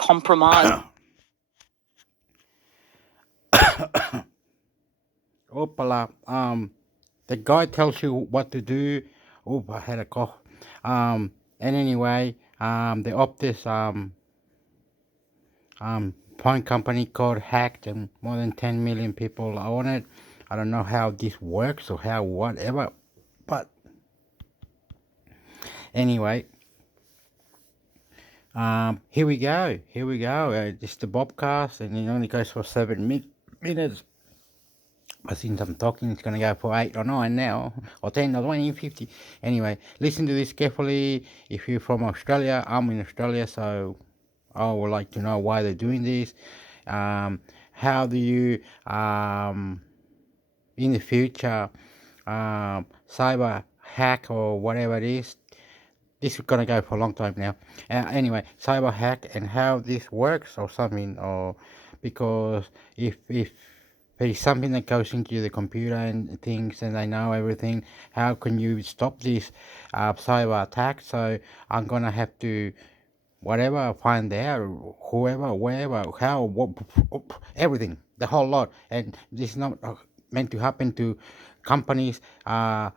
compromise. Opala. The guy tells you what to do. Oh, I had a cough. And anyway, the Optus phone company code hacked, and more than 10 million people own it. I don't know how this works or how whatever, but anyway, here we go. Here we go. It's the Bobcast, and it only goes for 7 minutes. But since I'm talking, it's going to go for 8 or 9 now, or 10 or 20, 50. Anyway, listen to this carefully. If you're from Australia, I'm in Australia, so I would like to know why they're doing this. How do you, in the future, cyber hack or whatever it is, this is going to go for a long time now. Anyway, cyber hack and how this works or something, or because if there is something that goes into the computer and things and they know everything, how can you stop this cyber attack? So I'm going to have to whatever find out, whoever, wherever, how, what, everything, the whole lot. And this is not meant to happen to companies. I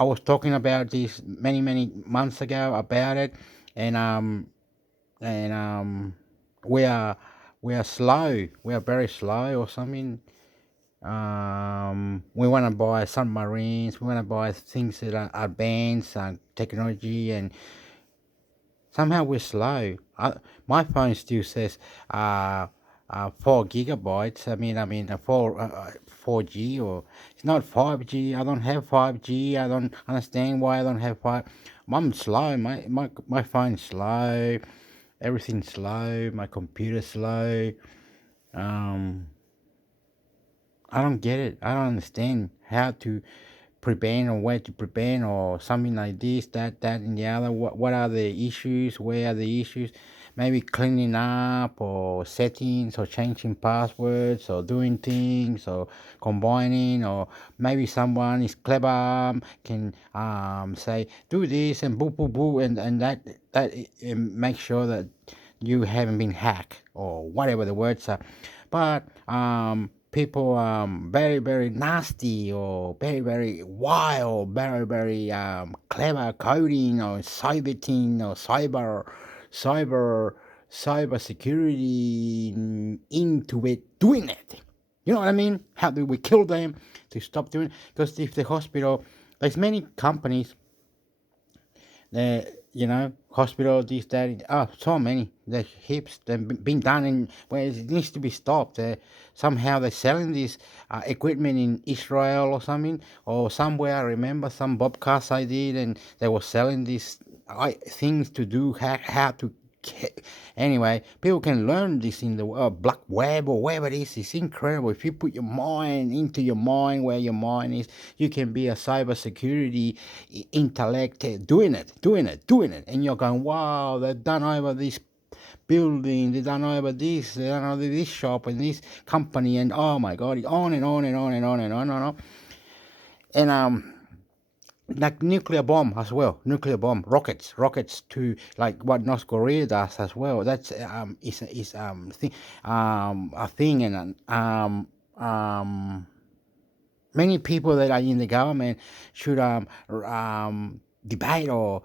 was talking about this many months ago about it, and we are slow. We are very slow or something. We want to buy submarines. We want to buy things that are advanced technology, and somehow we're slow. My phone still says 4 gigabytes. I mean, 4G, or it's not 5G. I don't have 5G. I don't understand why I don't have 5. I'm slow. My phone's slow. Everything's slow. My computer's slow. I don't get it. I don't understand how to prevent or where to prevent or something like this, that, and the other. What are the issues? Where are the issues? Maybe cleaning up or settings or changing passwords or doing things or combining, or maybe someone is clever, can say do this and boo boo boo, and that make sure that you haven't been hacked or whatever the words are. But people very nasty or very wild, very clever coding or cyber team or cyber security into it, doing it. You know what I mean? How do we kill them to stop doing it? Because if the hospital, there's many companies hospital, this, that, so many, the heaps, they've been done, and well, it needs to be stopped. Somehow they're selling this equipment in Israel or something, or somewhere. I remember some bobcasts I did, and they were selling these things to do, how to. Anyway, people can learn this in the black web or wherever it is. It's incredible. If you put your mind into your mind, where your mind is, you can be a cybersecurity intellect doing it. And you're going, wow, they've done over this building, they've done over this, they've done over this shop and this company, and oh my God, on and on and on and on and on and on. And like nuclear bomb as well, rockets to like what North Korea does as well. That's is a thing, and many people that are in the government should debate or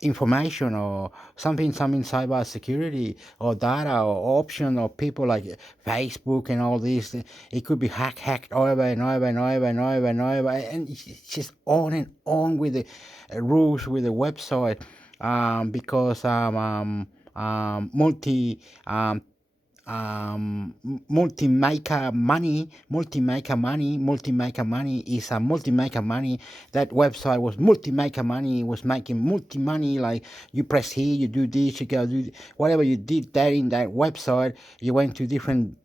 information or something cyber security or data or option or people like Facebook and all this. It could be hacked over and over and over and over and over, and it's just on and on with the rules with the website, because multi-maker money is a multi-maker money. That website was multi-maker money. It was making multi-money, like you press here, you do this, you go do whatever you did that in that website. You went to different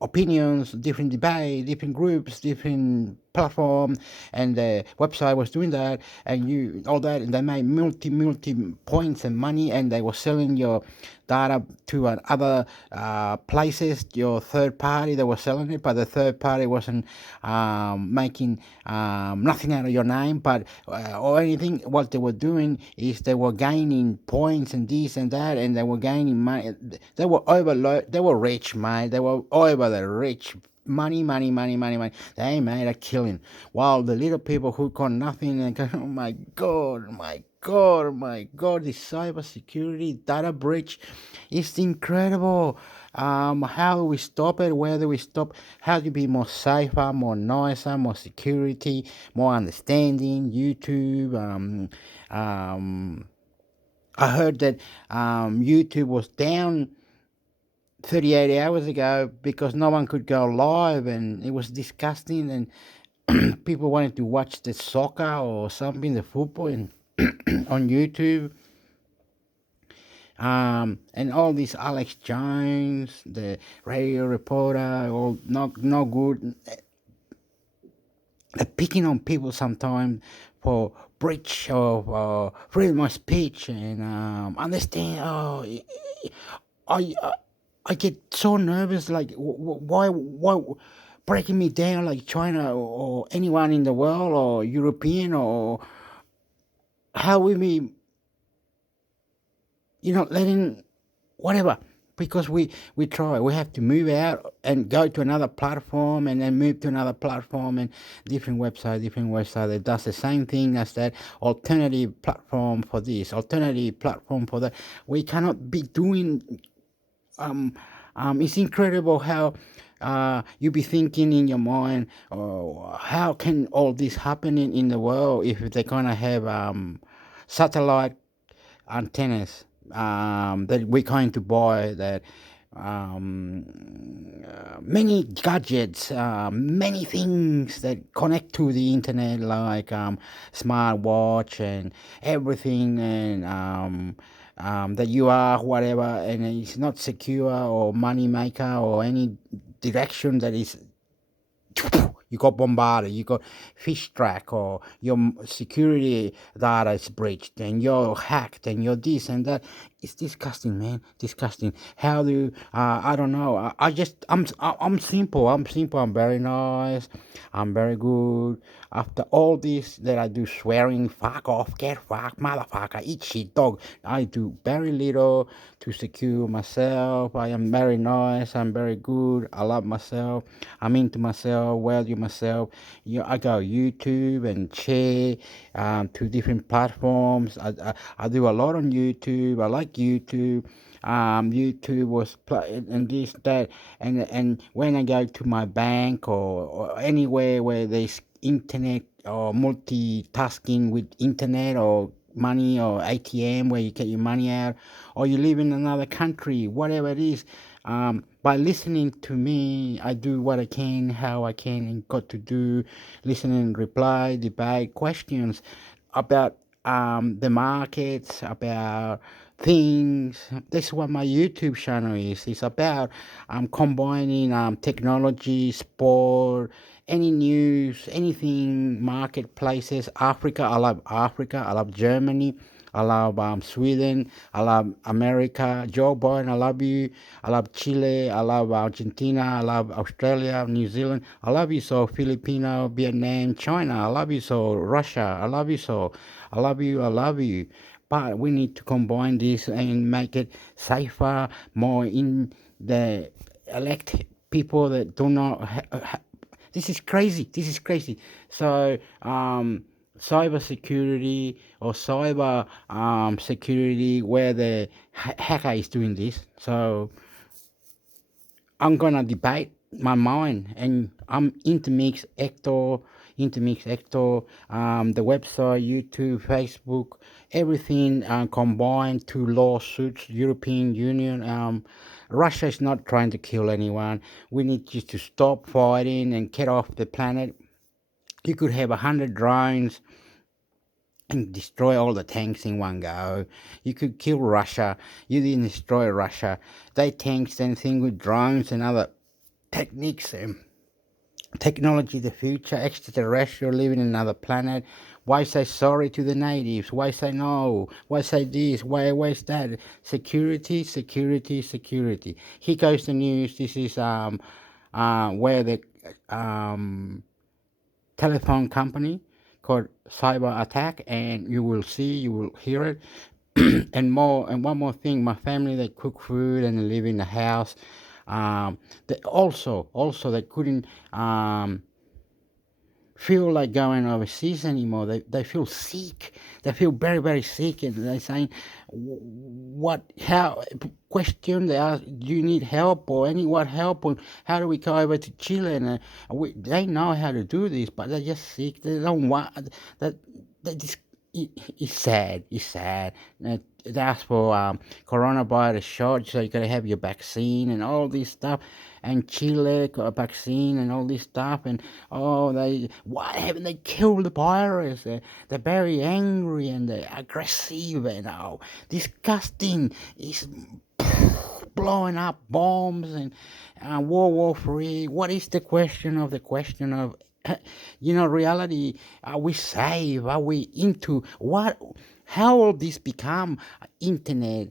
opinions, different debate, different groups, different platform, and the website was doing that, and you all that, and they made multi points and money, and they were selling your data to other places. Your third party, they were selling it, but the third party wasn't making nothing out of your name, but or anything. What they were doing is they were gaining points and this and that, and they were gaining money. They were overload. They were rich, mate. They were over the rich. Money. They made a killing. While the little people who got nothing and go, oh my God, this cybersecurity data breach is incredible. How do we stop it? Where do we stop? How to be more safer, more nicer, more security, more understanding? YouTube. I heard that YouTube was down 38 hours ago because no one could go live, and it was disgusting, and people wanted to watch the soccer or something, the football, and on YouTube. And all these Alex Jones, the radio reporter, all not good. They're picking on people sometimes for breach of freedom of speech, and understand. I I get so nervous. Like, why breaking me down like China or anyone in the world or European, or how we be, letting whatever, because we try, we have to move out and go to another platform, and then move to another platform, and different website that does the same thing as that alternative platform for this, alternative platform for that. We cannot be doing. It's incredible how you be thinking in your mind, oh, how can all this happen in the world if they're gonna have satellite antennas that we're going to buy, that many gadgets, many things that connect to the internet, like smartwatch and everything, and that you are whatever, and it's not secure or money maker or any direction that is. You got bombarded, you got fish track, or your security data is breached, and you're hacked, and you're this and that. It's disgusting, man. Disgusting. How do I don't know. I'm simple. I'm very nice. I'm very good. After all this that I do, swearing, fuck off, get fucked, motherfucker, eat shit, dog. I do very little to secure myself. I am very nice. I'm very good. I love myself. I'm into myself. Value myself. I go YouTube and share to different platforms. I do a lot on YouTube. I like YouTube. YouTube was and this that, and when I go to my bank, or anywhere where there's internet or multitasking with internet or money, or ATM where you get your money out, or you live in another country, whatever it is. By listening to me, I do what I can, how I can, and got to do, listen and reply, debate, questions about the markets, about things. That's what my YouTube channel is. It's about combining technology, sport, any news, anything, marketplaces. Africa, I love Africa. I love Germany. I love Sweden. I love America. Joe Biden, I love you. I love Chile. I love Argentina. I love Australia, New Zealand. I love you so. Filipino, Vietnam, China. I love you so. Russia. I love you so. I love you. I love you. But we need to combine this and make it safer, more in the elect people that do not. This is crazy. This is crazy. So, cyber security, or cyber security, where the hacker is doing this. So I'm gonna debate my mind, and I'm Intermix Ector, the website, YouTube, Facebook, everything combined to lawsuits, European Union. Russia is not trying to kill anyone. We need just to stop fighting and get off the planet. You could have 100 drones and destroy all the tanks in one go. You could kill Russia. You didn't destroy Russia. They tanks and thing with drones and other techniques. technology, the future, extraterrestrial, living in another planet. Why say sorry to the natives? Why say no? Why say this? Why is that? Security, security, security. Here goes the news. This is where the um telephone company called cyber attack, and you will see, you will hear it. And more, and one more thing, my family, they cook food and they live in the house. They also they couldn't feel like going overseas anymore. They feel sick. They feel very, very sick, and they're saying, "What? How?" Question. They ask, "Do you need help or any what help? Or how do we go over to Chile?" And they know how to do this, but they're just sick. They don't want that. They just it's sad. It's sad. They ask for coronavirus shot, so you gotta have your vaccine and all this stuff, and Chile vaccine and all this stuff, and why haven't they killed the virus? They're very angry and they're aggressive and disgusting. It's blowing up bombs and World War III. What is the question of reality? Are we safe? Are we into what? How will this become internet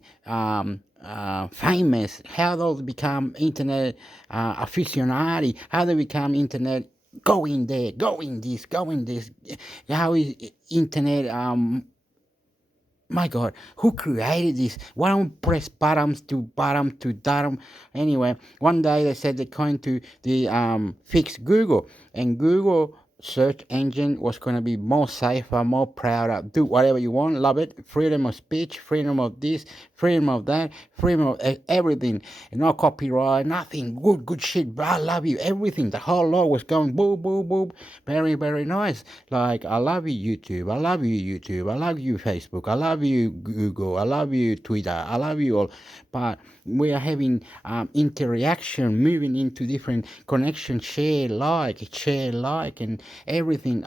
famous? How will become internet aficionado? How do we become internet going there, going this, going this? How is internet my God, who created this? Why don't press bottoms to bottom to bottom? Anyway, one day they said they're going to fix Google, and Google search engine was going to be more safer, more prouder. Do whatever you want, love it. Freedom of speech, freedom of this, freedom of that, freedom of everything. No copyright, nothing. Good shit. I love you. Everything. The whole law was going boom, boom, boom. Very, very nice. Like, I love you, YouTube. I love you, YouTube. I love you, Facebook. I love you, Google. I love you, Twitter. I love you all. But we are having interaction, moving into different connections, share, like, and everything.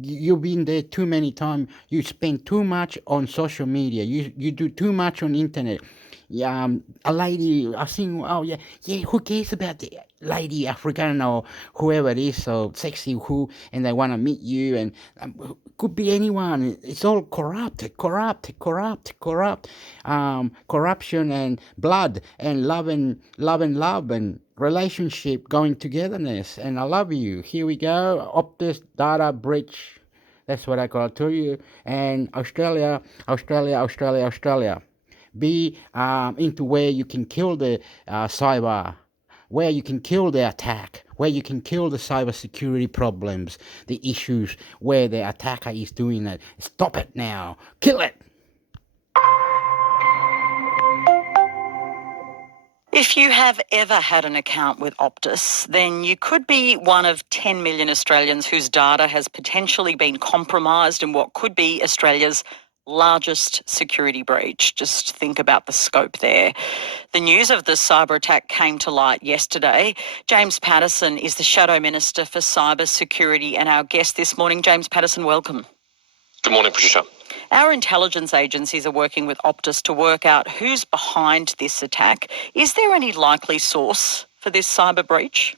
You've been there too many times. You spend too much on social media. You do too much on internet. A lady I've seen. Oh yeah. Who cares about the lady African or whoever it is, so sexy who, and they want to meet you, and could be anyone. It's all corrupt. Corruption and blood and love and relationship going togetherness. And I love you. Here we go. Optus data breach. That's what I got to tell you. And Australia. Be into where you can kill the cyber, where you can kill the attack, where you can kill the cybersecurity problems, the issues where the attacker is doing it. Stop it now. Kill it. If you have ever had an account with Optus, then you could be one of 10 million Australians whose data has potentially been compromised in what could be Australia's largest security breach. Just think about the scope there. The news of the cyber attack came to light yesterday. James Patterson is the Shadow Minister for Cyber Security and our guest this morning. James Patterson, welcome. Good morning, Patricia. Our intelligence agencies are working with Optus to work out who's behind this attack. Is there any likely source for this cyber breach?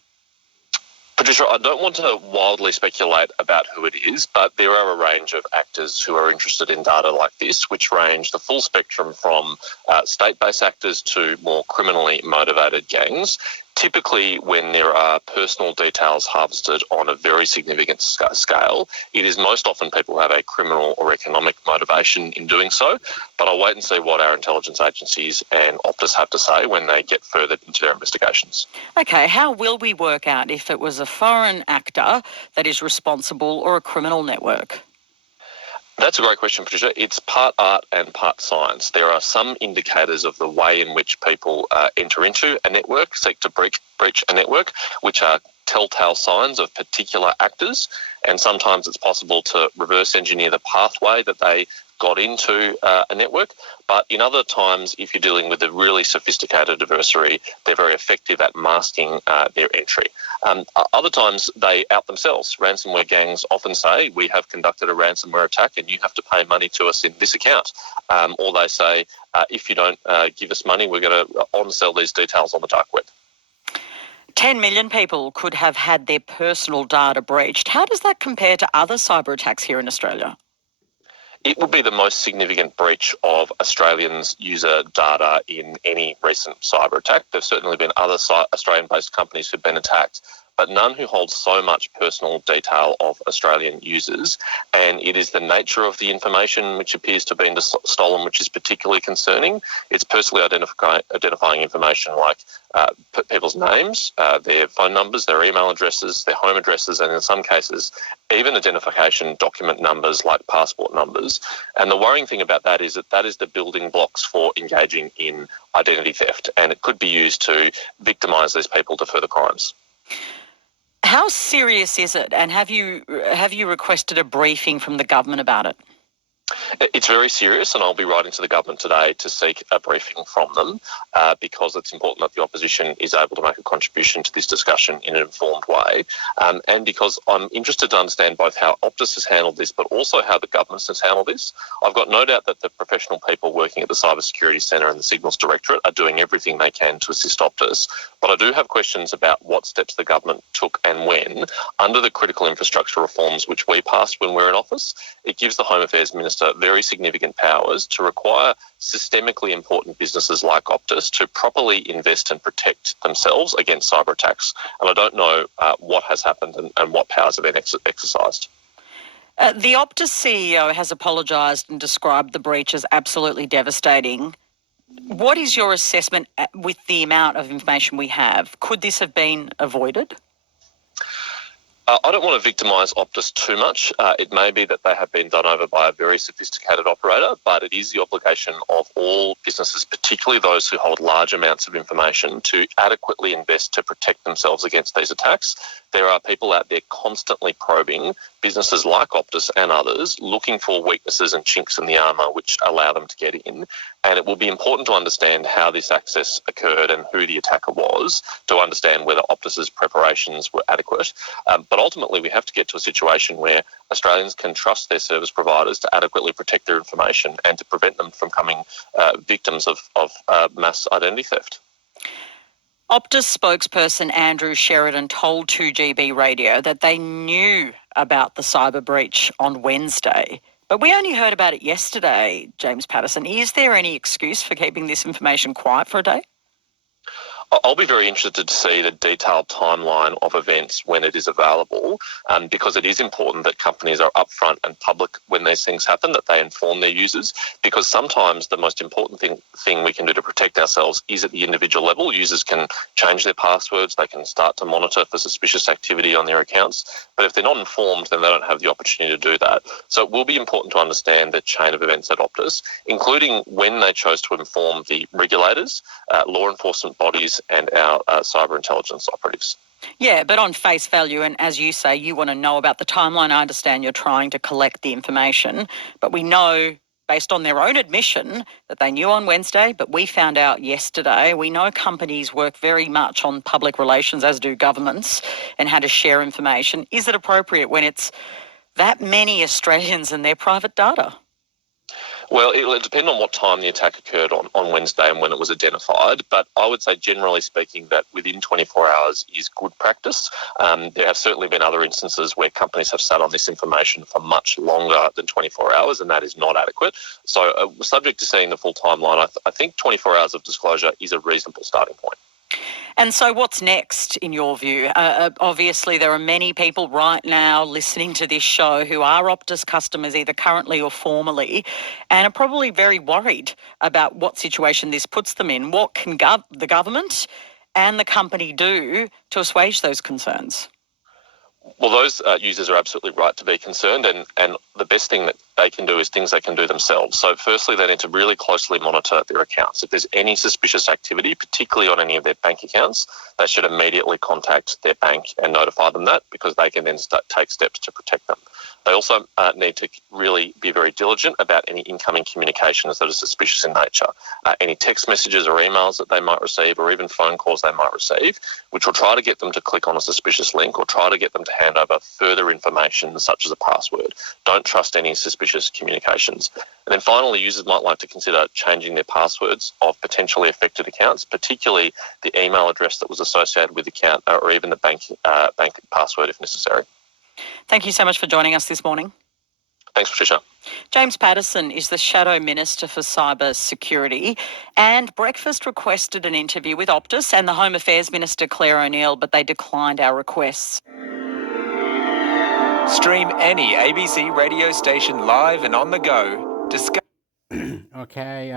Patricia, I don't want to wildly speculate about who it is, but there are a range of actors who are interested in data like this, which range the full spectrum from state-based actors to more criminally motivated gangs. Typically, when there are personal details harvested on a very significant scale, it is most often people who have a criminal or economic motivation in doing so. But I'll wait and see what our intelligence agencies and Optus have to say when they get further into their investigations. Okay, how will we work out if it was a foreign actor that is responsible or a criminal network? That's a great question, Patricia. It's part art and part science. There are some indicators of the way in which people enter into a network, seek to breach a network, which are telltale signs of particular actors. And sometimes it's possible to reverse engineer the pathway that they got into a network. But in other times, if you're dealing with a really sophisticated adversary, they're very effective at masking their entry. Other times, they out themselves. Ransomware gangs often say, we have conducted a ransomware attack and you have to pay money to us in this account. Or they say, if you don't give us money, we're going to on-sell these details on the dark web. 10 million people could have had their personal data breached. How does that compare to other cyber attacks here in Australia? It would be the most significant breach of Australians' user data in any recent cyber attack. There have certainly been other Australian-based companies who've been attacked, but none who hold so much personal detail of Australian users. And it is the nature of the information which appears to have been stolen which is particularly concerning. It's personally identifying information like people's names, their phone numbers, their email addresses, their home addresses, and in some cases, even identification document numbers like passport numbers. And the worrying thing about that is the building blocks for engaging in identity theft, and it could be used to victimise these people to further crimes. How serious is it, and have you requested a briefing from the government about it? It's very serious, and I'll be writing to the government today to seek a briefing from them because it's important that the opposition is able to make a contribution to this discussion in an informed way, and because I'm interested to understand both how Optus has handled this but also how the government has handled this. I've got no doubt that the professional people working at the Cybersecurity Centre and the Signals Directorate are doing everything they can to assist Optus, but I do have questions about what steps the government took and when under the critical infrastructure reforms which we passed when we were in office. It gives the Home Affairs Minister very significant powers to require systemically important businesses like Optus to properly invest and protect themselves against cyber attacks. And I don't know what has happened and what powers have been exercised. The Optus CEO has apologised and described the breach as absolutely devastating. What is your assessment with the amount of information we have? Could this have been avoided? I don't want to victimise Optus too much. It may be that they have been done over by a very sophisticated operator, but it is the obligation of all businesses, particularly those who hold large amounts of information, to adequately invest to protect themselves against these attacks. There are people out there constantly probing businesses like Optus and others, looking for weaknesses and chinks in the armour which allow them to get in. And it will be important to understand how this access occurred and who the attacker was to understand whether Optus's preparations were adequate. But ultimately, we have to get to a situation where Australians can trust their service providers to adequately protect their information and to prevent them from becoming victims of mass identity theft. Optus spokesperson Andrew Sheridan told 2GB Radio that they knew about the cyber breach on Wednesday, but we only heard about it yesterday, James Patterson. Is there any excuse for keeping this information quiet for a day? I'll be very interested to see the detailed timeline of events when it is available, because it is important that companies are upfront and public when these things happen, that they inform their users, because sometimes the most important thing we can do to protect ourselves is at the individual level. Users can change their passwords, they can start to monitor for suspicious activity on their accounts, but if they're not informed, then they don't have the opportunity to do that. So it will be important to understand the chain of events at Optus, including when they chose to inform the regulators, law enforcement bodies, and our cyber intelligence operatives. Yeah, but on face value, and as you say, you want to know about the timeline. I understand you're trying to collect the information, but we know, based on their own admission, that they knew on Wednesday, but we found out yesterday. We know companies work very much on public relations, as do governments, and how to share information. Is it appropriate when it's that many Australians and their private data? Well, it'll depend on what time the attack occurred on Wednesday and when it was identified, but I would say generally speaking that within 24 hours is good practice. There have certainly been other instances where companies have sat on this information for much longer than 24 hours, and that is not adequate. So subject to seeing the full timeline, I think 24 hours of disclosure is a reasonable starting point. And so what's next, in your view? Obviously, there are many people right now listening to this show who are Optus customers, either currently or formerly, and are probably very worried about what situation this puts them in. What can the government and the company do to assuage those concerns? Well, those users are absolutely right to be concerned, and the best thing that they can do is things they can do themselves. So firstly, they need to really closely monitor their accounts. If there's any suspicious activity, particularly on any of their bank accounts, they should immediately contact their bank and notify them that, because they can then take steps to protect them. They also need to really be very diligent about any incoming communications that are suspicious in nature. Any text messages or emails that they might receive, or even phone calls they might receive, which will try to get them to click on a suspicious link or try to get them to hand over further information such as a password. Don't trust any suspicious suspicious communications. And then finally, users might like to consider changing their passwords of potentially affected accounts, particularly the email address that was associated with the account, or even the bank password if necessary. Thank you so much for joining us this morning. Thanks, Patricia. James Patterson is the Shadow Minister for Cyber Security, and Breakfast requested an interview with Optus and the Home Affairs Minister Claire O'Neill, but they declined our requests. Stream any ABC radio station live and on the go. Okay,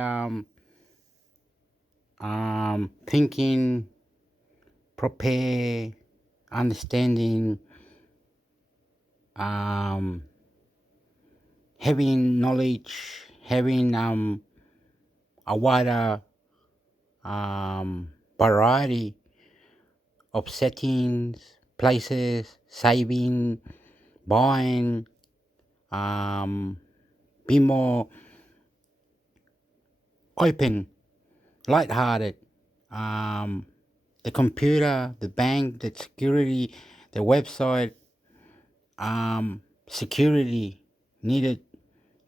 thinking, prepare, understanding, having knowledge, having a wider variety of settings, places, saving, buying, be more open, lighthearted. The computer, the bank, the security, the website, security needed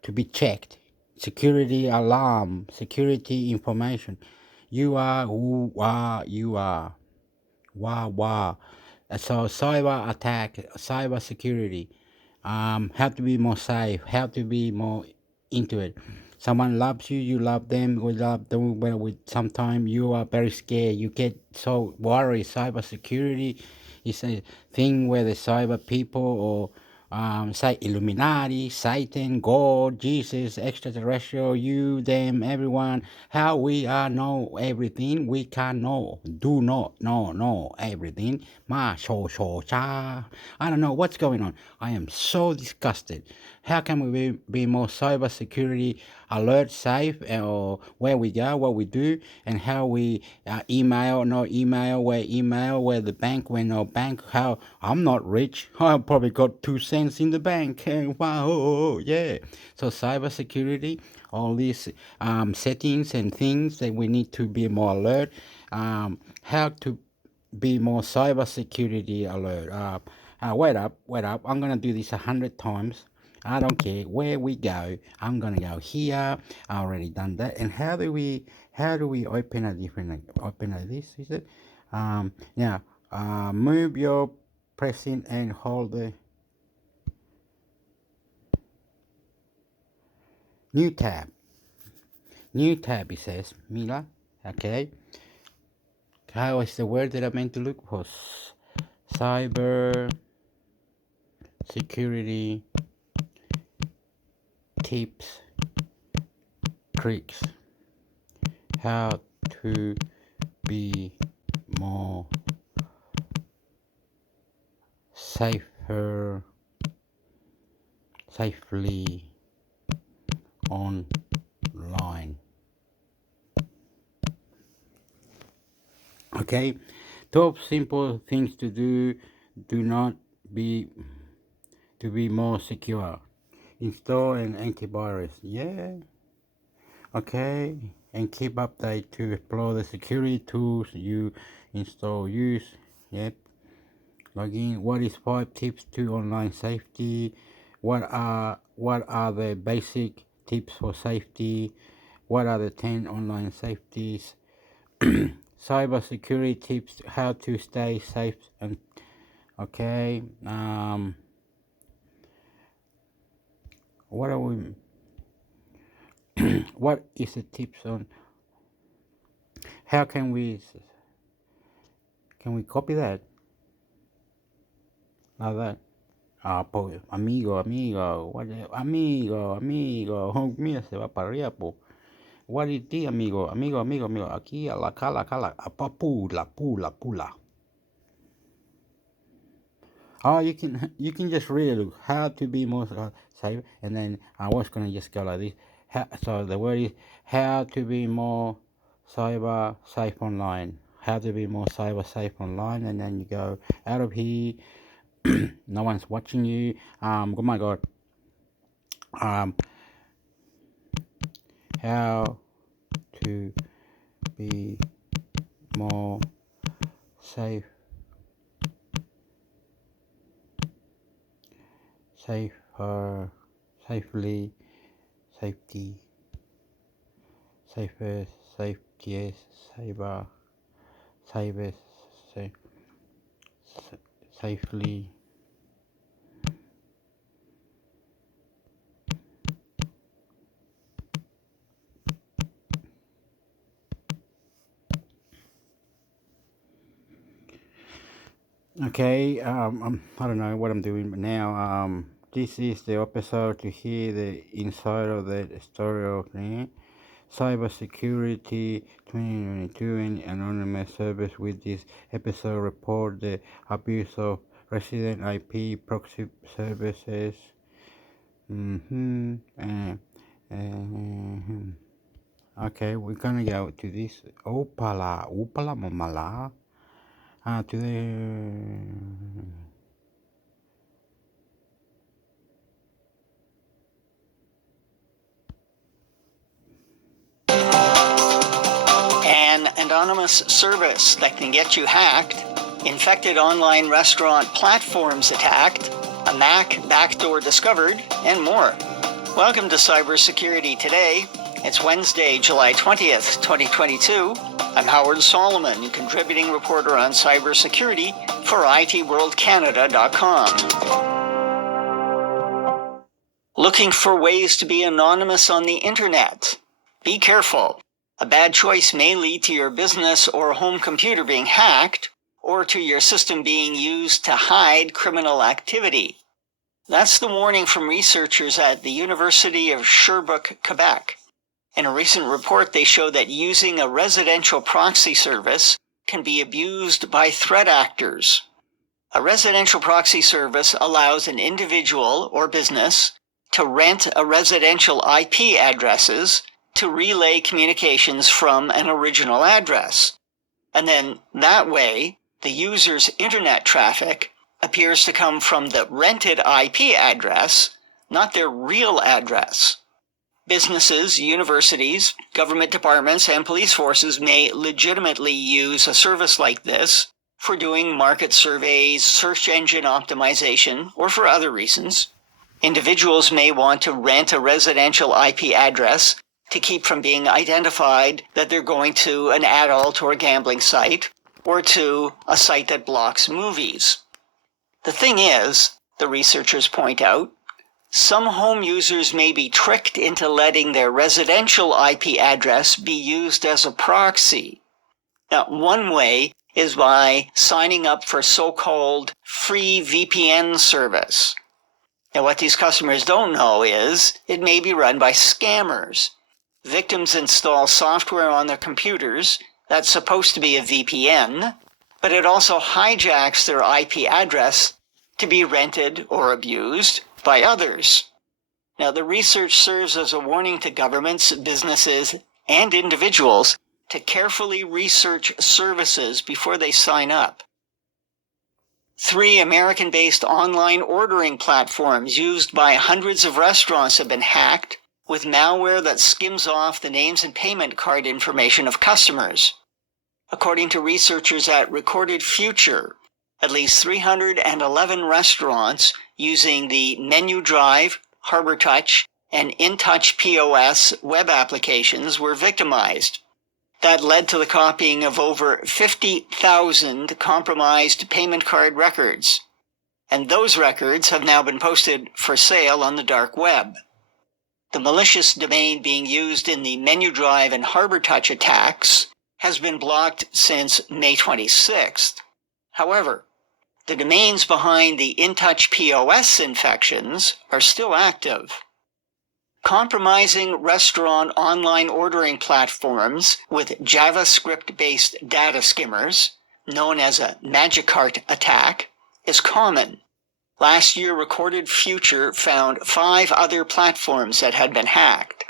to be checked. Security alarm, security information. You are who are you are. Wow. So cyber attack, cyber security. Have to be more safe. Have to be more into it. Someone loves you, you love them. We love them. But sometimes you are very scared. You get so worried. Cyber security is a thing where the cyber people or say Illuminati, Satan, God, Jesus, extraterrestrial, you, them, everyone, how we are know everything, we can know, do not know everything. Cha. I don't know what's going on. I am so disgusted. How can we be more cyber security alert, safe, or where we go, what we do, and how we email, no email, where the bank, where no bank, how I'm not rich. I probably got 2 cents in the bank. Wow, yeah. So cyber security, all these settings and things that we need to be more alert. How to be more cyber security alert. Wait up. I'm going to do this 100 times. I don't care where we go. I'm going to go here. I already done that. And how do we open a different, open like this, is it? Now, move your pressing and hold the new tab. New tab, it says, Mila. Okay. How is the word that I meant to look for? Cyber security tips, tricks, how to be more safely online. Okay, 12 simple things to do to be more secure. Install an antivirus. Yeah. Okay, and keep update to explore the security tools you install, use. Yep. Login. What is 5 tips to online safety? What are the basic tips for safety? What are the 10 online safeties? Cyber security tips, how to stay safe. And okay, what are we what is the tips on how can we copy that like that? Amigo, what, amigo, oh, mira, se va para arriba, po. What is the amigo, aquí a la cala, a pula. Oh, you can just read it, how to be more safe, and then I was gonna just go like this. So the word is how to be more cyber safe online. How to be more cyber safe online, and then you go out of here. No one's watching you. Oh my God. How to be more safer safely, safety, safer, safety, saber, saber, safely. Okay, I don't know what I'm doing now. This is the episode to hear the inside of the story of cybersecurity 2022 and anonymous service. With this episode, report the abuse of resident IP proxy services. Okay, we're gonna go to this Opala Mamala. To the An anonymous service that can get you hacked, infected online restaurant platforms attacked, a Mac backdoor discovered, and more. Welcome to Cybersecurity Today. It's Wednesday, July 20th, 2022. I'm Howard Solomon, contributing reporter on cybersecurity for ITWorldCanada.com. Looking for ways to be anonymous on the internet? Be careful. A bad choice may lead to your business or home computer being hacked, or to your system being used to hide criminal activity. That's the warning from researchers at the University of Sherbrooke, Quebec. In a recent report, they show that using a residential proxy service can be abused by threat actors. A residential proxy service allows an individual or business to rent a residential IP addresses to relay communications from an original address. And then that way, the user's internet traffic appears to come from the rented IP address, not their real address. Businesses, universities, government departments, and police forces may legitimately use a service like this for doing market surveys, search engine optimization, or for other reasons. Individuals may want to rent a residential IP address to keep from being identified that they're going to an adult or gambling site, or to a site that blocks movies. The thing is, the researchers point out, some home users may be tricked into letting their residential IP address be used as a proxy. Now, one way is by signing up for so-called free VPN service. Now, what these customers don't know is it may be run by scammers. Victims install software on their computers that's supposed to be a VPN, but it also hijacks their IP address to be rented or abused by others. Now, the research serves as a warning to governments, businesses, and individuals to carefully research services before they sign up. 3 American-based online ordering platforms used by hundreds of restaurants have been hacked with malware that skims off the names and payment card information of customers. According to researchers at Recorded Future, at least 311 restaurants using the Menu Drive, Harbor Touch, and InTouch POS web applications were victimized. That led to the copying of over 50,000 compromised payment card records. And those records have now been posted for sale on the dark web. The malicious domain being used in the Menu Drive and Harbor Touch attacks has been blocked since May 26th. However, the domains behind the InTouch POS infections are still active. Compromising restaurant online ordering platforms with JavaScript-based data skimmers, known as a Magic Cart attack, is common. Last year, Recorded Future found 5 other platforms that had been hacked.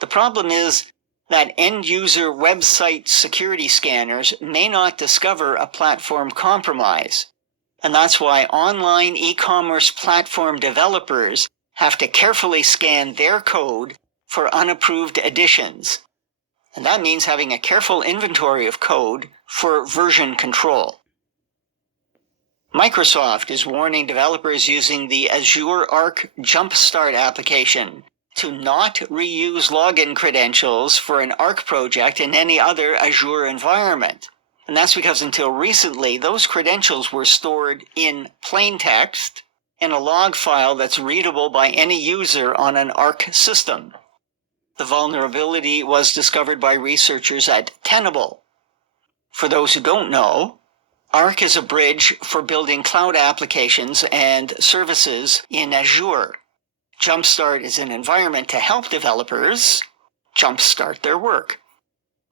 The problem is that end-user website security scanners may not discover a platform compromise, and that's why online e-commerce platform developers have to carefully scan their code for unapproved additions. And that means having a careful inventory of code for version control. Microsoft is warning developers using the Azure Arc Jumpstart application to not reuse login credentials for an Arc project in any other Azure environment. And that's because until recently, those credentials were stored in plain text in a log file that's readable by any user on an Arc system. The vulnerability was discovered by researchers at Tenable. For those who don't know, Arc is a bridge for building cloud applications and services in Azure. Jumpstart is an environment to help developers jumpstart their work.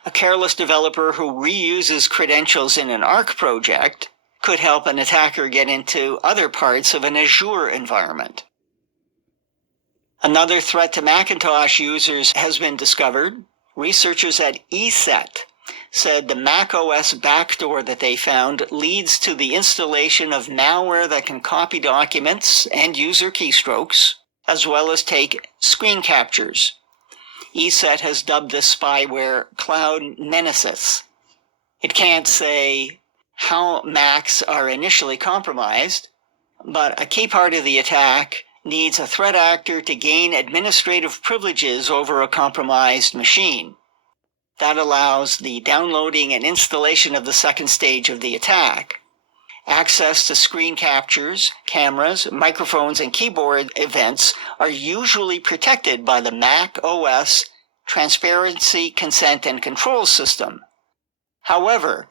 A careless developer who reuses credentials in an Arc project could help an attacker get into other parts of an Azure environment. Another threat to Macintosh users has been discovered. Researchers at ESET said the macOS backdoor that they found leads to the installation of malware that can copy documents and user keystrokes, as well as take screen captures. ESET has dubbed this spyware Cloud Nemesis. It can't say how Macs are initially compromised, but a key part of the attack needs a threat actor to gain administrative privileges over a compromised machine. That allows the downloading and installation of the second stage of the attack. Access to screen captures, cameras, microphones, and keyboard events are usually protected by the Mac OS Transparency, Consent, and Control system. However,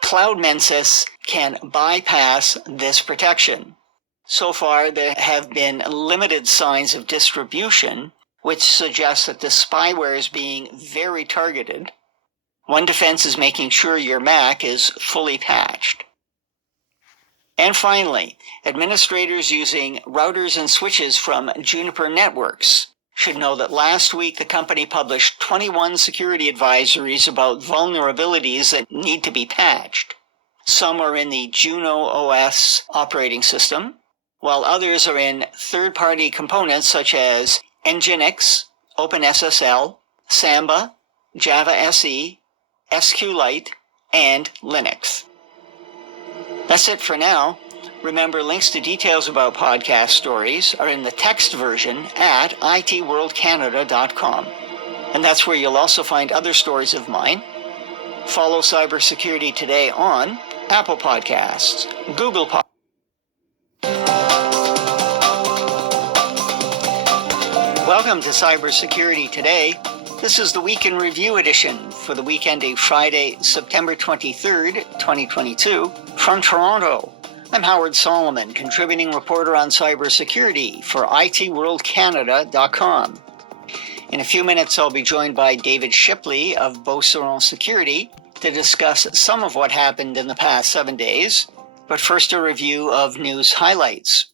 Cloud Nemesis can bypass this protection. So far, there have been limited signs of distribution, which suggests that the spyware is being very targeted. One defense is making sure your Mac is fully patched. And finally, administrators using routers and switches from Juniper Networks should know that last week the company published 21 security advisories about vulnerabilities that need to be patched. Some are in the Juno OS operating system, while others are in third-party components such as Nginx, OpenSSL, Samba, Java SE, SQLite, and Linux. That's it for now. Remember, links to details about podcast stories are in the text version at itworldcanada.com. And that's where you'll also find other stories of mine. Follow Cybersecurity Today on Apple Podcasts, Google Podcasts. Welcome to Cybersecurity Today. This is the Week in Review edition for the week ending Friday, September 23rd, 2022, from Toronto. I'm Howard Solomon, contributing reporter on cybersecurity for itworldcanada.com. In a few minutes, I'll be joined by David Shipley of Beauceron Security to discuss some of what happened in the past 7 days. But first, a review of news highlights.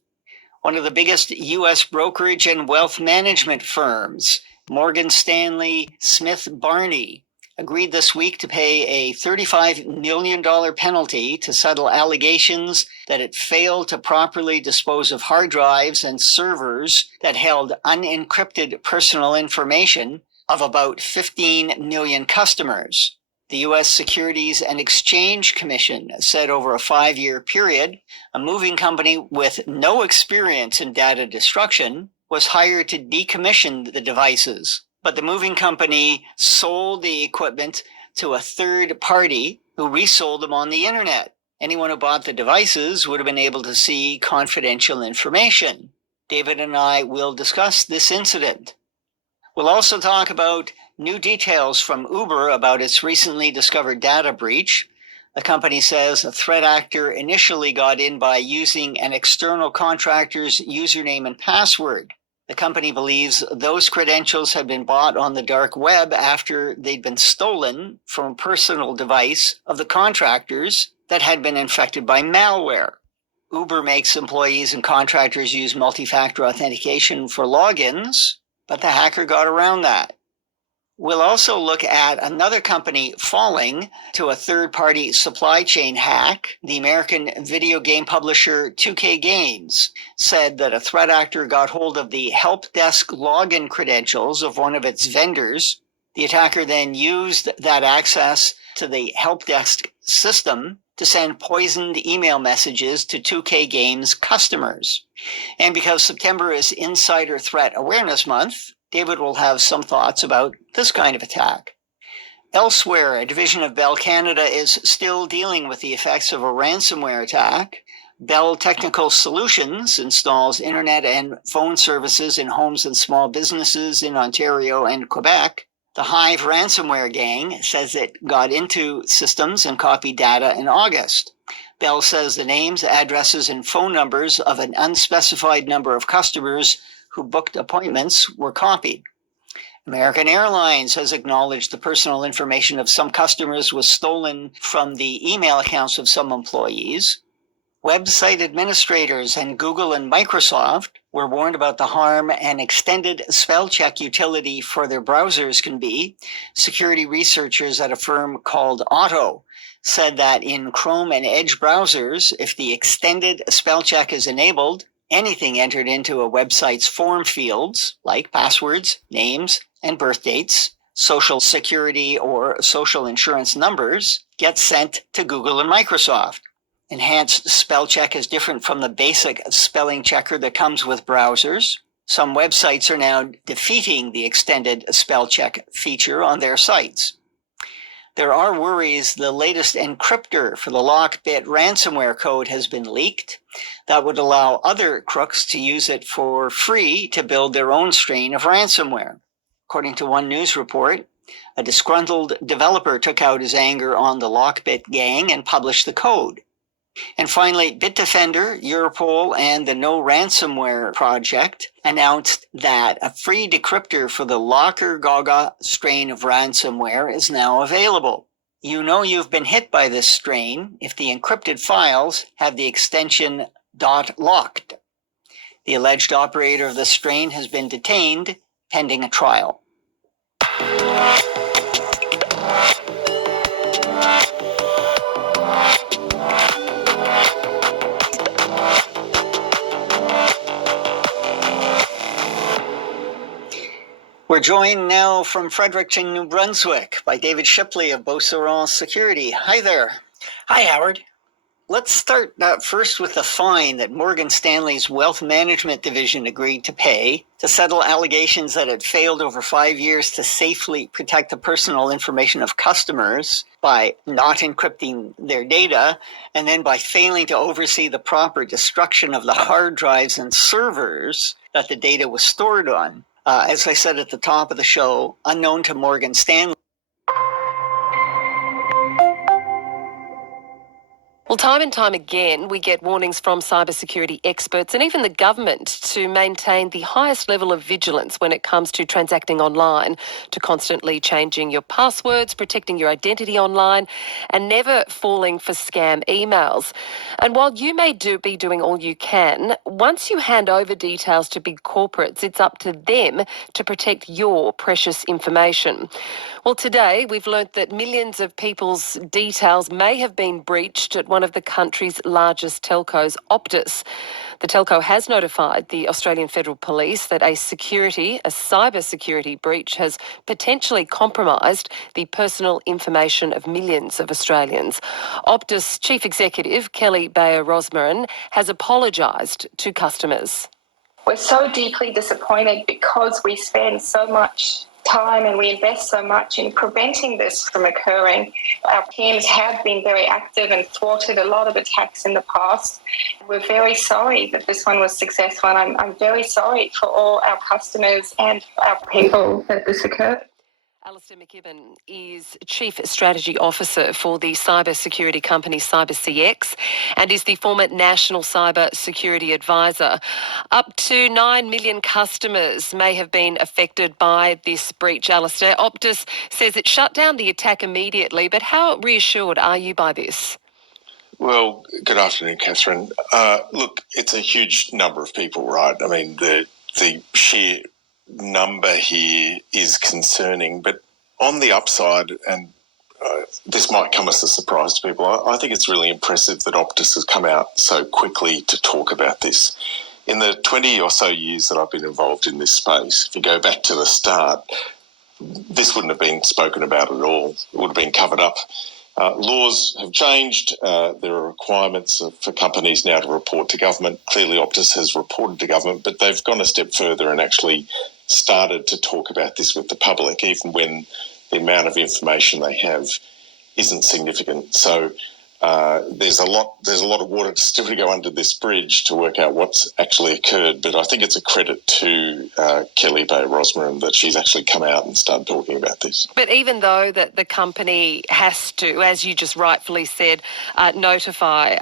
One of the biggest U.S. brokerage and wealth management firms, Morgan Stanley Smith Barney, agreed this week to pay a $35 million penalty to settle allegations that it failed to properly dispose of hard drives and servers that held unencrypted personal information of about 15 million customers. The U.S. Securities and Exchange Commission said over a 5-year period, a moving company with no experience in data destruction was hired to decommission the devices. But the moving company sold the equipment to a third party who resold them on the internet. Anyone who bought the devices would have been able to see confidential information. David and I will discuss this incident. We'll also talk about new details from Uber about its recently discovered data breach. The company says a threat actor initially got in by using an external contractor's username and password. The company believes those credentials had been bought on the dark web after they'd been stolen from a personal device of the contractors that had been infected by malware. Uber makes employees and contractors use multi-factor authentication for logins, but the hacker got around that. We'll also look at another company falling to a third-party supply chain hack. The American video game publisher 2K Games said that a threat actor got hold of the help desk login credentials of one of its vendors. The attacker then used that access to the help desk system to send poisoned email messages to 2K Games customers. And because September is Insider Threat Awareness Month, David will have some thoughts about this kind of attack. Elsewhere, a division of Bell Canada is still dealing with the effects of a ransomware attack. Bell Technical Solutions installs internet and phone services in homes and small businesses in Ontario and Quebec. The Hive ransomware gang says it got into systems and copied data in August. Bell says the names, addresses, and phone numbers of an unspecified number of customers who booked appointments were copied. American Airlines has acknowledged the personal information of some customers was stolen from the email accounts of some employees. Website administrators and Google and Microsoft were warned about the harm an extended spell check utility for their browsers can be. Security researchers at a firm called Otto said that in Chrome and Edge browsers, if the extended spell check is enabled, anything entered into a website's form fields, like passwords, names, and birth dates, social security or social insurance numbers, gets sent to Google and Microsoft. Enhanced spell check is different from the basic spelling checker that comes with browsers. Some websites are now defeating the extended spell check feature on their sites. There are worries the latest encryptor for the Lockbit ransomware code has been leaked. That would allow other crooks to use it for free to build their own strain of ransomware. According to one news report, a disgruntled developer took out his anger on the Lockbit gang and published the code. And finally, Bitdefender, Europol, and the No Ransomware Project announced that a free decryptor for the Locker Gaga strain of ransomware is now available. You know you've been hit by this strain if the encrypted files have the extension .locked. The alleged operator of the strain has been detained pending a trial. We're joined now from Fredericton, New Brunswick by David Shipley of Beauceron Security. Hi there. Hi, Howard. Let's start first with the fine that Morgan Stanley's Wealth Management Division agreed to pay to settle allegations that it failed over 5 years to safely protect the personal information of customers by not encrypting their data and then by failing to oversee the proper destruction of the hard drives and servers that the data was stored on. As I said at the top of the show, unknown to Morgan Stanley. Well, time and time again, we get warnings from cybersecurity experts and even the government to maintain the highest level of vigilance when it comes to transacting online, to constantly changing your passwords, protecting your identity online, and never falling for scam emails. And while you may be doing all you can, once you hand over details to big corporates, it's up to them to protect your precious information. Well, today we've learnt that millions of people's details may have been breached at one of the country's largest telcos, Optus. The telco has notified the Australian Federal Police that a cybersecurity breach has potentially compromised the personal information of millions of Australians. Optus Chief Executive Kelly Bayer-Rosmarin has apologised to customers. We're so deeply disappointed because we spend so much time and we invest so much in preventing this from occurring. Our teams have been very active and thwarted a lot of attacks in the past. We're very sorry that this one was successful, and I'm very sorry for all our customers and our people that this occurred. Alistair McKibben is Chief Strategy Officer for the cybersecurity company CyberCX and is the former National Cyber Security Advisor. Up to 9 million customers may have been affected by this breach, Alistair. Optus says it shut down the attack immediately, but how reassured are you by this? Well, good afternoon, Catherine. Look, it's a huge number of people, right? I mean, the sheer number here is concerning, but on the upside, and this might come as a surprise to people, I think it's really impressive that Optus has come out so quickly to talk about this. In the 20 or so years that I've been involved in this space, if you go back to the start, this wouldn't have been spoken about at all. It would have been covered up. Laws have changed. There are requirements for companies now to report to government. Clearly, Optus has reported to government, but they've gone a step further and actually started to talk about this with the public, even when the amount of information they have isn't significant. So there's a lot of water still to go under this bridge to work out what's actually occurred. But I think it's a credit to Kelly Bay Rosmarin that she's actually come out and started talking about this. But even though that the company has to, as you just rightfully said, notify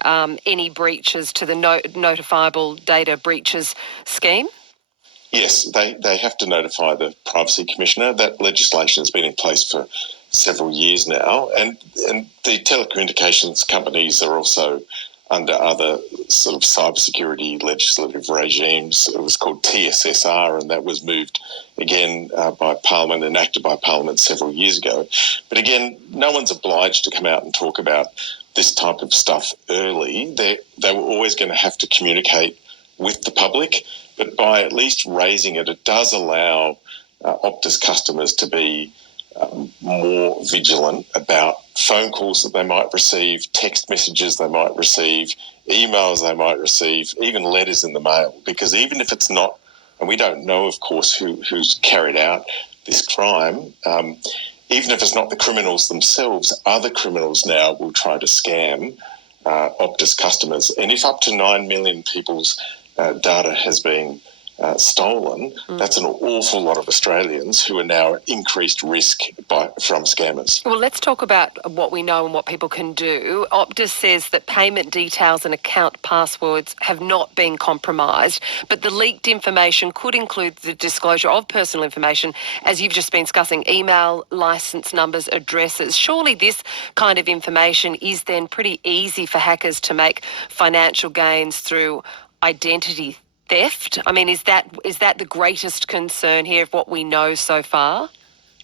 any breaches to the notifiable data breaches scheme? Yes, they have to notify the Privacy Commissioner. That legislation has been in place for several years now, and the telecommunications companies are also under other sort of cybersecurity legislative regimes. It was called TSSR, and that was moved again by Parliament, enacted by Parliament several years ago. But again, no one's obliged to come out and talk about this type of stuff early. They were always going to have to communicate with the public, but by at least raising it, it does allow Optus customers to be more vigilant about phone calls that they might receive, text messages they might receive, emails they might receive, even letters in the mail. Because even if it's not, and we don't know, of course, who's carried out this crime, even if it's not the criminals themselves, other criminals now will try to scam Optus customers. And if up to 9 million people's data has been stolen, that's an awful lot of Australians who are now at increased risk from scammers. Well, let's talk about what we know and what people can do. Optus says that payment details and account passwords have not been compromised, but the leaked information could include the disclosure of personal information, as you've just been discussing, email, licence numbers, addresses. Surely this kind of information is then pretty easy for hackers to make financial gains through identity theft? I mean, is that the greatest concern here of what we know so far?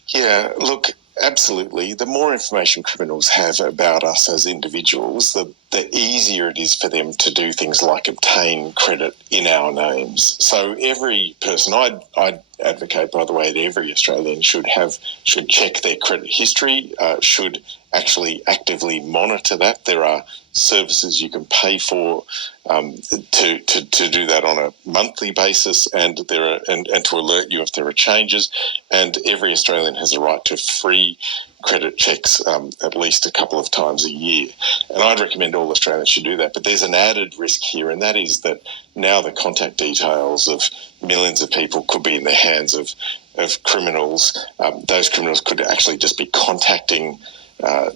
Yeah, look, absolutely. The more information criminals have about us as individuals, the easier it is for them to do things like obtain credit in our names. So every person, I'd advocate, by the way, that every Australian should check their credit history, should actually actively monitor that. There are services you can pay for to do that on a monthly basis, and to alert you if there are changes. And every Australian has a right to free credit checks at least a couple of times a year. And I'd recommend all Australians should do that. But there's an added risk here, and that is that now the contact details of millions of people could be in the hands of criminals. Those criminals could actually just be contacting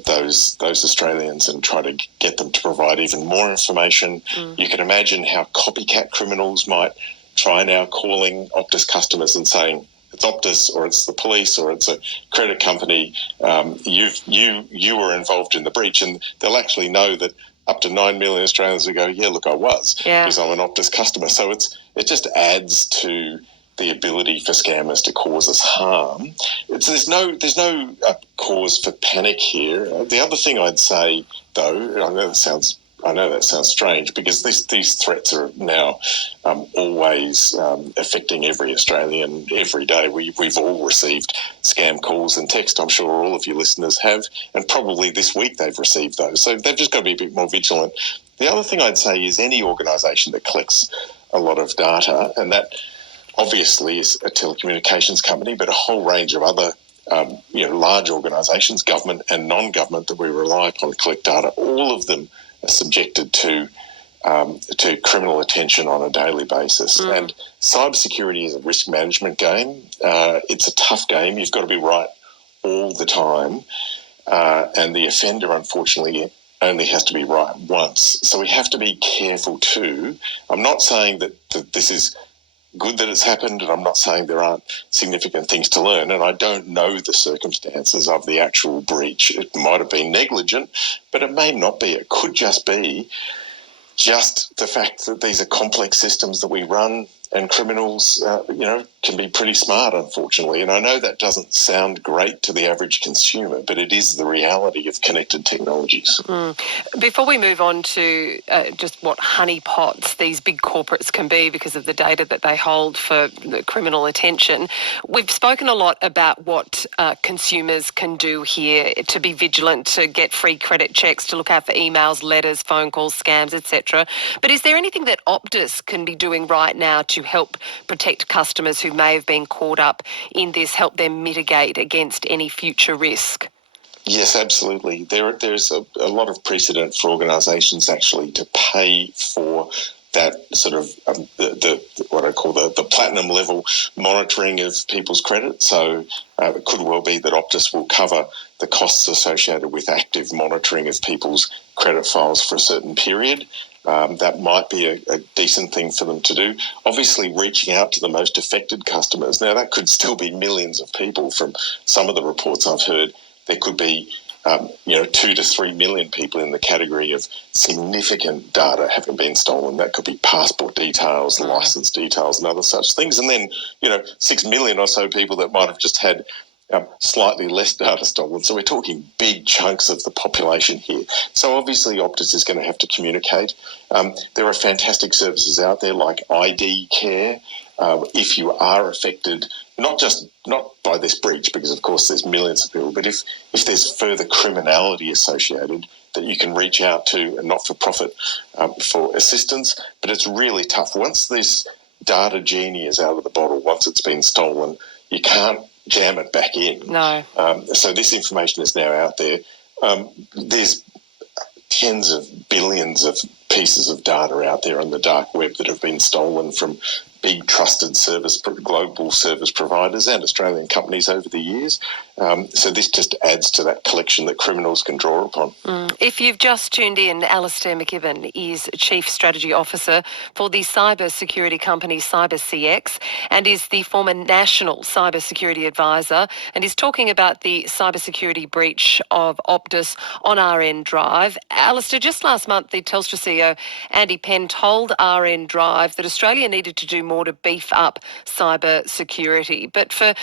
those Australians and try to get them to provide even more information. You can imagine how copycat criminals might try now calling Optus customers and saying, it's Optus, or it's the police, or it's a credit company. You were involved in the breach, and they'll actually know that up to 9 million Australians will go, yeah, look, I was, because I'm an Optus customer. So it just adds to the ability for scammers to cause us harm. There's no cause for panic here. The other thing I'd say, though, and I know that sounds strange, because these threats are now always affecting every Australian every day. We've all received scam calls and text. I'm sure all of you listeners have, and probably this week they've received those. So they've just got to be a bit more vigilant. The other thing I'd say is any organisation that collects a lot of data, and that obviously is a telecommunications company, but a whole range of other large organisations, government and non-government, that we rely upon to collect data, all of them are subjected to criminal attention on a daily basis. And cybersecurity is a risk management game. It's a tough game. You've got to be right all the time. And the offender, unfortunately, only has to be right once. So we have to be careful too. I'm not saying that this is good that it's happened, and I'm not saying there aren't significant things to learn, and I don't know the circumstances of the actual breach. It might have been negligent, but it may not be. It could just be just the fact that these are complex systems that we run, and criminals, can be pretty smart, unfortunately. And I know that doesn't sound great to the average consumer, but it is the reality of connected technologies. Before we move on to just what honeypots these big corporates can be because of the data that they hold for the criminal attention, we've spoken a lot about what consumers can do here to be vigilant, to get free credit checks, to look out for emails, letters, phone calls, scams, etc. But is there anything that Optus can be doing right now to help protect customers who may have been caught up in this, help them mitigate against any future risk? Yes, absolutely. There's a lot of precedent for organisations actually to pay for that sort of the what I call the platinum level monitoring of people's credit. So it could well be that Optus will cover the costs associated with active monitoring of people's credit files for a certain period. That might be a decent thing for them to do. Obviously, reaching out to the most affected customers. Now, that could still be millions of people. From some of the reports I've heard, there could be 2 to 3 million people in the category of significant data having been stolen. That could be passport details, license details, and other such things. And then 6 million or so people that might have just had slightly less data stolen. So we're talking big chunks of the population here. So obviously Optus is going to have to communicate. There are fantastic services out there like ID Care. If you are affected, not by this breach, because of course there's millions of people, but if there's further criminality associated, that you can reach out to a not-for-profit for assistance. But it's really tough. Once this data genie is out of the bottle, once it's been stolen, you can't jam it back in. No. So this information is now out there. There's tens of billions of pieces of data out there on the dark web that have been stolen from big trusted global service providers and Australian companies over the years. So this just adds to that collection that criminals can draw upon. If you've just tuned in, Alistair McKibben is Chief Strategy Officer for the cybersecurity company CyberCX and is the former National Cybersecurity Advisor, and is talking about the cybersecurity breach of Optus on RN Drive. Alistair, just last month, the Telstra CEO Andy Penn told RN Drive that Australia needed to do more to beef up cyber security. But for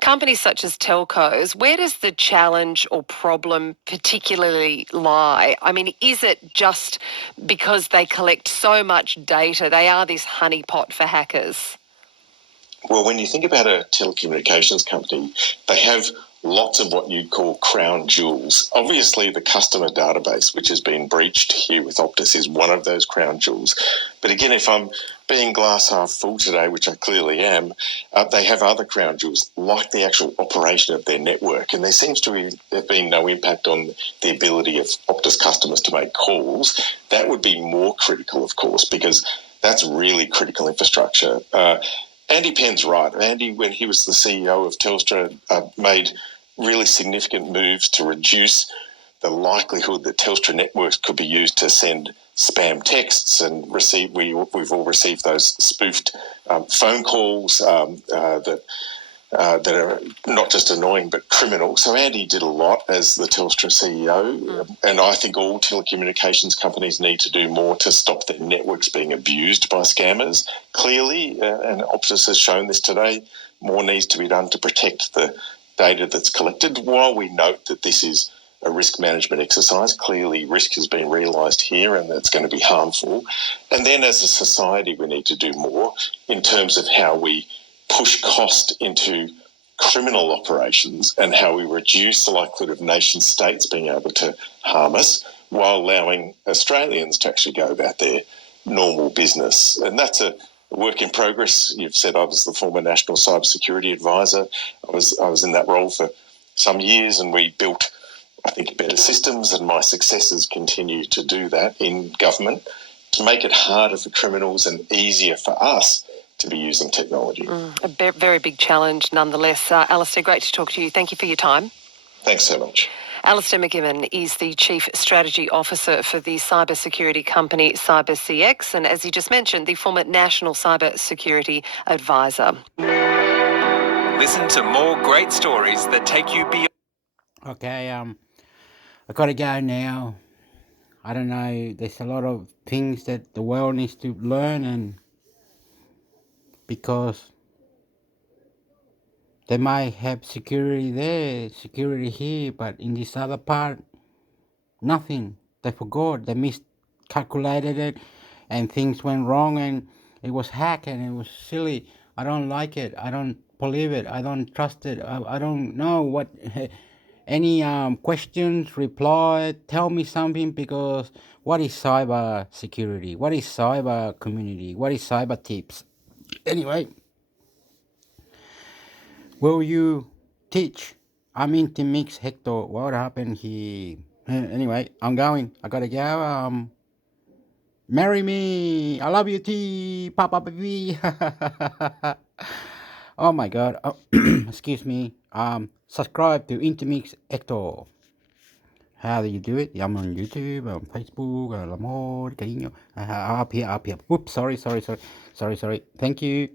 companies such as telcos, where does the challenge or problem particularly lie? I mean, is it just because they collect so much data, they are this honeypot for hackers? Well, when you think about a telecommunications company, they have lots of what you'd call crown jewels. Obviously, the customer database, which has been breached here with Optus, is one of those crown jewels. But again, if I'm being glass half full today, which I clearly am, they have other crown jewels, like the actual operation of their network. And there seems to have been no impact on the ability of Optus customers to make calls. That would be more critical, of course, because that's really critical infrastructure. Andy Penn's right. Andy, when he was the CEO of Telstra, made really significant moves to reduce the likelihood that Telstra networks could be used to send spam texts and receive. We've all received those spoofed phone calls that are not just annoying but criminal. So Andy did a lot as the Telstra CEO, and I think all telecommunications companies need to do more to stop their networks being abused by scammers. Clearly, and Optus has shown this today, more needs to be done to protect the data that's collected. While we note that this is a risk management exercise, clearly risk has been realised here and that's going to be harmful. And then as a society, we need to do more in terms of how we push cost into criminal operations and how we reduce the likelihood of nation states being able to harm us while allowing Australians to actually go about their normal business. And that's a work in progress. You've said I was the former National Cybersecurity Advisor. I was in that role for some years, and we built, I think, better systems, and my successors continue to do that in government to make it harder for criminals and easier for us to be using technology. A very big challenge nonetheless. Alistair, great to talk to you. Thank you for your time. Thanks so much. Alistair McKibben is the Chief Strategy Officer for the cybersecurity company CyberCX, and as he just mentioned, the former National Cybersecurity Advisor. Listen to more great stories that take you beyond. Okay, I gotta go now. I don't know, there's a lot of things that the world needs to learn, and because They might have security there, security here, but in this other part, nothing. They forgot. They miscalculated it, and things went wrong, and it was hacked, and it was silly. I don't like it. I don't believe it. I don't trust it. I don't know what. Any questions, reply, tell me something, because what is cyber security? What is cyber community? What is cyber tips? Anyway, will you teach? I'm into mix, Hector. What happened here? Anyway, I'm going. I gotta go. Marry me. I love you, T. Papa baby. Oh my God. Oh, excuse me. Subscribe to Intermix Hector. How do you do it? I'm on YouTube, on Facebook, el amor, cariño. Up here. Whoops, sorry. Thank you.